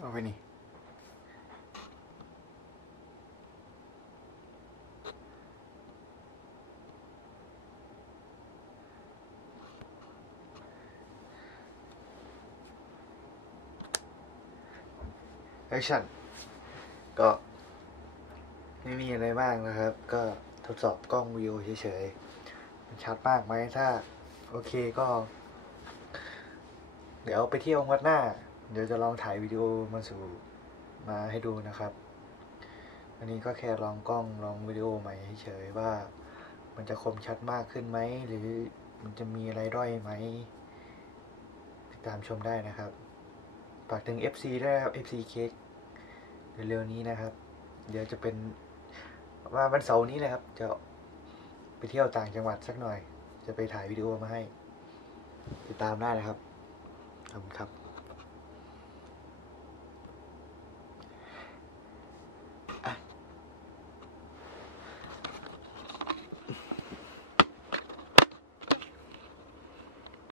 เอาไปนี่แอคชั่นก็ไม่มีอะไรมากนะครับ ก็ทดสอบกล้องวิวเฉยๆ มันชัดมากไหมถ้า โอเคก็ เดี๋ยวไปเที่ยววัดหน้า เดี๋ยวจะลองถ่ายวิดีโอมาสู่มาให้ดูนะครับ อันนี้ก็แค่ลองกล้องลองวิดีโอใหม่เฉยว่า มันจะคมชัดมากขึ้นไหม หรือมันจะมีอะไรด้อยไหมติดตามชมได้นะครับฝากถึง FC ด้วยนะครับ FC เค้กเร็วๆนี้นะครับ เดี๋ยวจะเป็นว่าวันเสาร์นี้เลยครับ จะไปเที่ยวต่างจังหวัดสักหน่อย จะไปถ่ายวิดีโอมาให้ ติดตามได้นะครับขอบคุณครับ